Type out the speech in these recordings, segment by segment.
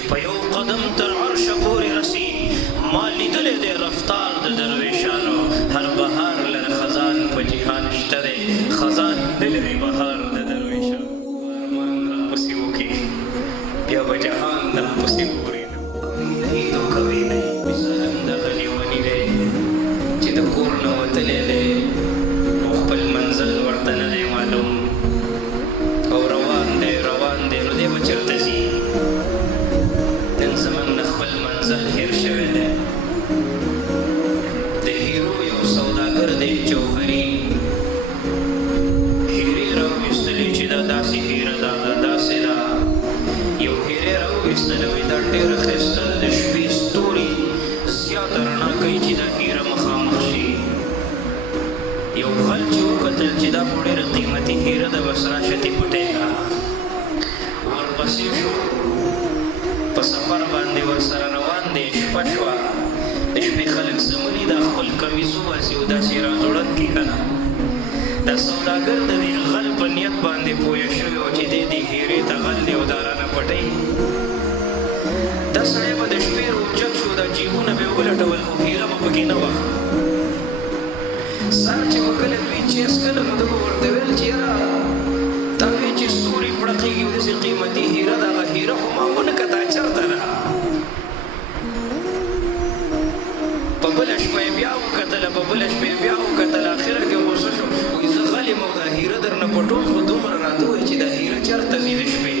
چې په یو قدم تر عرش پورې رسی ما لیدلی دی رفتار د درویشانو هر بهار لره خزان په جهان شته دی خزان نه لري بهار د درویشانو ارمان راپسې وکړي بیا به جهان راپسې ګوري نه تو کوي نه مثال همدغه لیوني دی چې د کور نه وتلی دی او خپل منزل ورته نه دی معلوم او روان دی نو دی به چېرته ځي نن زموږ نه خپل منزل هیر شوی دی د هیرو یو سوداګر دی جوهري هیرې راویستلې چې دا داسې هیره ده دا داسې ده یو هیرې راویستله وایي دا ډېره ښایسته د شپې ستوري زیاته رڼا کوي چې دا هیره مخامخ شي یو غل چې وکتل چې دا خو ډېره قیمتي هیره ده بس راشه دې پټۍ کړه ورپسې شو په سفر باندې ورسره روان دی شپه شوه د شپې خلک زمري دا خپل کمیس وباسي او داسې راځوړند کړي که نه دا سوداګر د دې غل په نیت باندې پوه شوی و چې دی دې هیرې ته غل دی او دا رانه پټوي دا سړی به د شپې روچت شو دا جیبونه به یې ولټول خو هیره به پکې نه وه سر چې به کله دوی چیس کله نو ده به ورته ویل چې یاره تا وایي چې ستوري پړقېږي او داسې قیمتي هیره ده هغه هیره خو ما ونه کته چېرته ده په بله شپه یې بیا وکتله اخره کې غوسه شو وایي زه غل یم او دا هیره درنه پټوم خو دومره راته وایي چې دا هیره چېرته ځي د شپې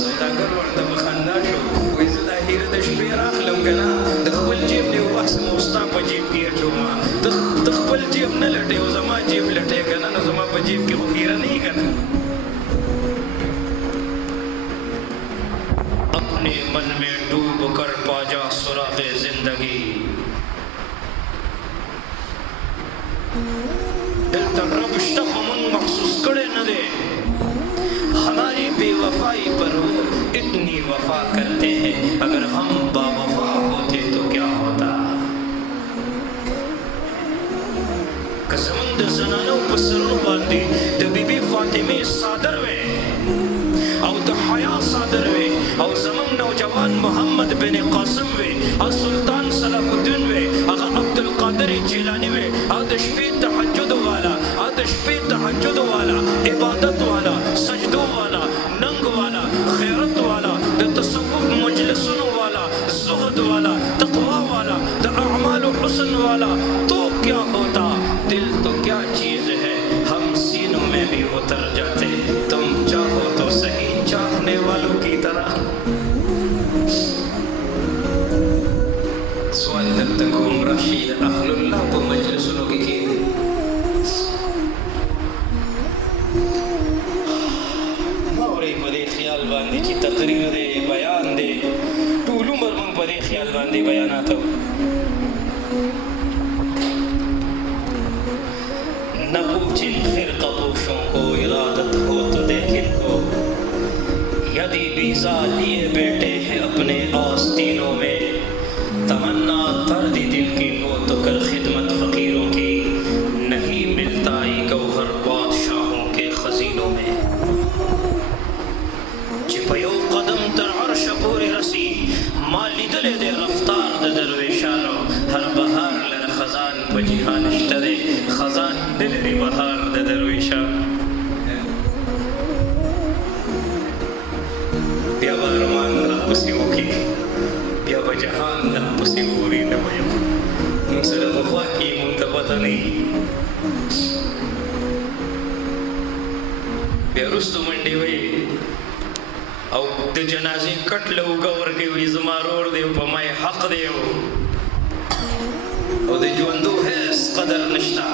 سوداګر ورته په خندا شو وایي زه دا هیره د شپې راخلم که نه د خپل جیب نه وباسم او ستا په جیب کې اچوم ته خپل جیب نه لټې او زما جیب لټې که نه نو زما په جیب کې خو هیره نه وي که نه اپنے من میں ڈوب کر پا جا سراغ زندگی دلتا رب شته خو مونږ محسوس کړی نه دی ہماری بے وفائی پر وہ اتنی وفا کرتے ہیں اگر ہم با وفا ہوتے تو کیا ہوتا که زمونږ د زنانو په سرونو باندې د بیبي فاطمې صادر وی او د حیا صادر وی او زمونږ نوجوان محمد بن قاسم وی او سلطان صلاح الدین وی هغه عبدالقادر جیلانی وی او د شپې تهجد والا عبادت والا سجدو والا ننگ والا خیرت والا د تصوف مجلسونو والا زہد والا تقوی والا د اعمال و حسن والا تو کیا ہوتا دل تو کیا چیز ہے ہم سینوں میں بھی اتر جاتے تم چاہو تو صحیح چاہنے والوں کی طرح سوال دلته کوم راشي د اهل الله په مجلسونو کې کېږي ما اورئ په دې خیال باندې چې تقریر دی بیان دی ټول عمر موږ په دې خیال باندې بیانات نہ پوچھیں خرقہ پوشوں کو ارادت ہو تو دیکھ ان کو یدی بیزا لیے بیٹھے ہیں اپنے آستینوں میں تمنا دردی دل کی ہو تو کر خدمت فقیروں کی نہیں ملتا یہ گوہر بادشاہوں کے خزینوں میں چې په یو قدم تر عرش پورې رسی ما لیدلی دی رفتار د درویشانو هر بهار لره خزان په جهان شته دی خزان نه لري بهار د درویشانو بیا به ارمان راپسې وکړي بیا به جهان راپسې ګوري نه به یم موږ سره پخوا کې موږ ته پته نه وي بیا وروستو منډې وایي او د جنازې کټ له اوږه ورکوي وایي زما رور دی په ما حق دی او د ژوندو هېڅ قدر نشته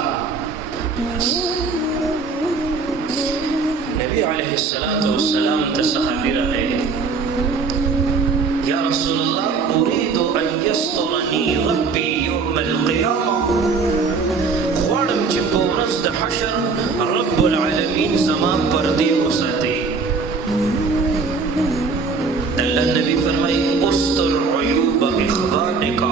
نبی علیه السلام ته صحابي راغی یا رسول الله اريد ان يسترني ربي يوم القيامه غواړم چې په ورځ د حشر رب العالمین زما پردې وساتي الله نبی فرمایي استر عیوب اخوانک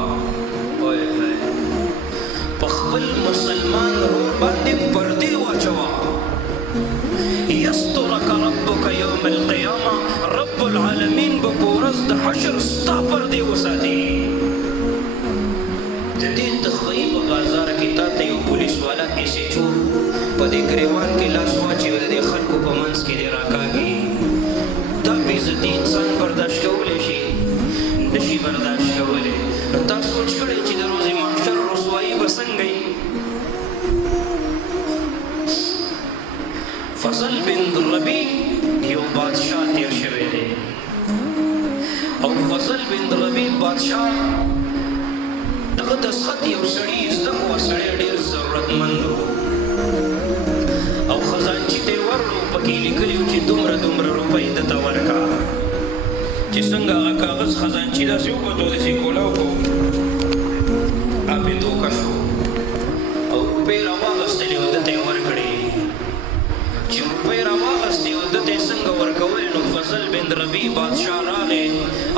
په خپل مسلمان ورور باندې پردې واچوه یسترک ربک یوم القیامه رب العالمین ورځ د حشر ستا پردې وساتي. د دې تخوی په بازار کې تا ته یو پولیس والا پیسې چور په دې ګریوان کې لاس واچوي د دې خلکو په منځ کې دې راکاږي. دا بېعزتي انسان برداشت کولی شي؟ نشي برداشت کولی. نو تا سوچ کړی چې د روز محشر رسوایي به څنګه وي؟ فضل بن ربیع یو بادشاه تیر شوی دی او فضل بن ربیع بادشاه دغه دسخط یو سړي زده کړو. سړی ډېر ضرورتمند و او خزانچي ته یې ورکړو. پکې لیکلي وو چې دومره دومره روپۍ دته ورکړه. چې څنګه هغه کاغذ خزانچي داسې وکتو داسې کولاو کو اپې دوکه شو او روپۍ راواغېستلې او دته یې ورکړې. چې روپۍ راواغېستې او دته یې څنګه ورکولې نو فضل بن ربیع بادشاه راغی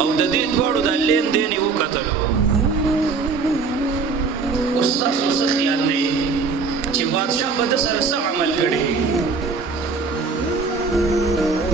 او د دې دواړو دا لین دین یې وکتلو. اوس ستاسو څه خیال دی چې بادشاه به ده سره څه عمل کړی؟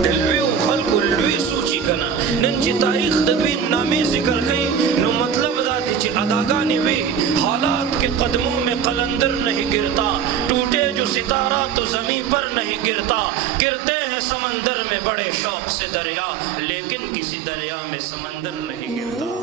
د لویو خلکو لوی سوچي که نه. نن چې تاریخ د دوی نامې ذکر کوي نو مطلب دا دی چې اداګانې وې حالات کے قدموں میں قلندر نہیں گرتا ٹوٹے جو ستارہ تو زمین پر نہیں گرتا گرتے ہیں سمندر میں بڑے شوق سے دریا لیکن کسی دریا میں سمندر نہیں گرتا.